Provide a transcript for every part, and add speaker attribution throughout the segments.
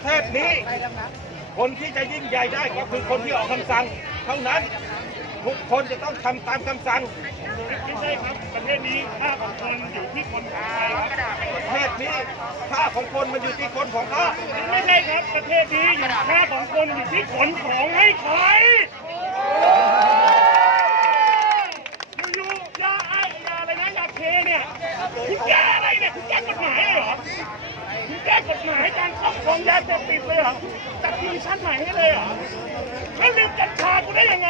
Speaker 1: เทศนี้คนที่จะยิ่งใหญ่ได้ก็คือคนที่ออกคำสั่งเท่านั้นทุกคนจะต้องทำตามคำสั่ง
Speaker 2: ไม่ใช่ครับประเทศนี้ค่าของคนอยู่ที่คนไทยครับ
Speaker 1: ประเทศนี้ค่าของคนมันอยู่ที่คนของข้า
Speaker 2: ไม่ใช่ครับประเทศนี้อยู่ค่าของคนอยู่ที่ขนของให้ใครอยู่ยาอะไรนะยาเคเนี่ยคุณแก้อะไรเนี่ยคุณแก้กฎหมายเลยเหรอคุณแก้กฎหมายการครอบครองยาเสพติดเลยเหรอจัดดิวิชั่นใหม่ให้เลยเหรอแล้วลืมกัญชากูได้ยังไง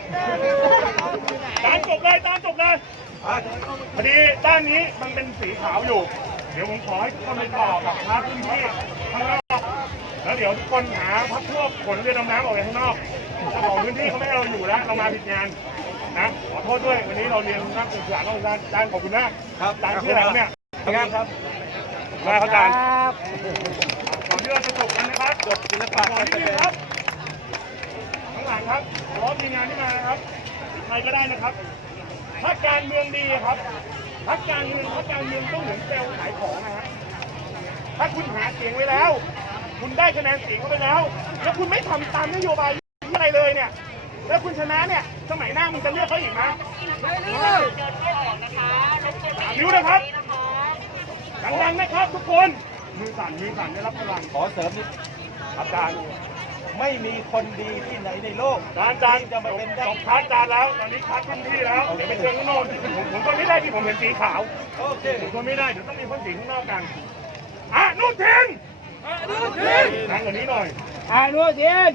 Speaker 2: ตามจบเลยพอดีด้านนี้มันเป็นสีขาวอยู่เดี๋ยวผมขอให้ทุกคนไปต่อกับพาพื้นที่ข้างนอกแล้วเดี๋ยวทุกคนหาพักพวกขนเรือดำน้ำออกไปข้างนอกเจ้าของพื้นที่เขาไม่ให้เราอยู่แล้วเรามาผิดงานนะขอโทษด้วยวันนี้เราเรียนนักศึกษาต้องการขอบคุณนะครับตามชื่ออะไรเนี่ยครับมาครับอาจารย์ก่อนที่เราจะจบกันนะครับจบศิลปะการแสดงครับข้างหลังครับขอทีมงานที่มานะครับใครก็ได้นะครับถ้าการเมืองดีครับถ้าการเมืองต้องเหมือนเซลล์ขายของนะฮะถ้าคุณหาเสียงไว้แล้วคุณได้คะแนนเสียงเข้าไปแล้วแล้วคุณไม่ทำตามนโยบายอะไรเลยเนี่ยแล้วคุณชนะเนี่ยสมัยหน้ามึงจะเลือกเขาอีกไหมไม่เลือกนิ้วนะครับดังๆนะครับทุกคนมือสั่นได้รับพลัง
Speaker 1: ขอเสริมนิดอาจารย์ไม่มีคนดีที่ไหนในโลก
Speaker 2: อาจารย์จะมาเป็นจบคัดจานแล้วตอนนี้คัดพื้นที่แล้วเดี๋ยวไปเจอข้างนอกผมก็ไม่ได้ที่ผมเห็นสีขาว
Speaker 1: โอเค
Speaker 2: ผมก็ไม่ได้เดี๋ยวต้องมีคนสีข้างนอกกันนุทินดังกว่านี้หน่อย
Speaker 3: นุทิน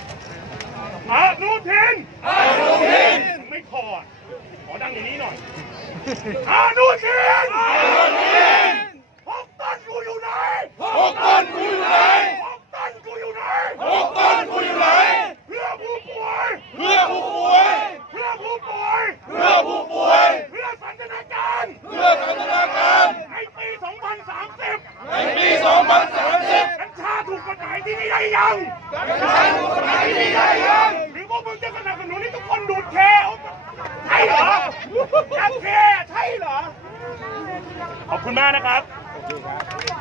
Speaker 2: ไม่พอขอดังอย่างนี้หน่อยนุทิน6 ตันกูอยู่ไหน6 ตันกูอยู่ไหนเพื่อผู้ป่วยเพื่อสันทนาการในปี 2030กัญชาถูกกฎหมายที่นี่ได้ยังหรือพวกมึงจะสนับสนุนให้ทุกคนดูดแคใช่เหรอยัดแคใช่เหรอขอบคุณมากนะครับ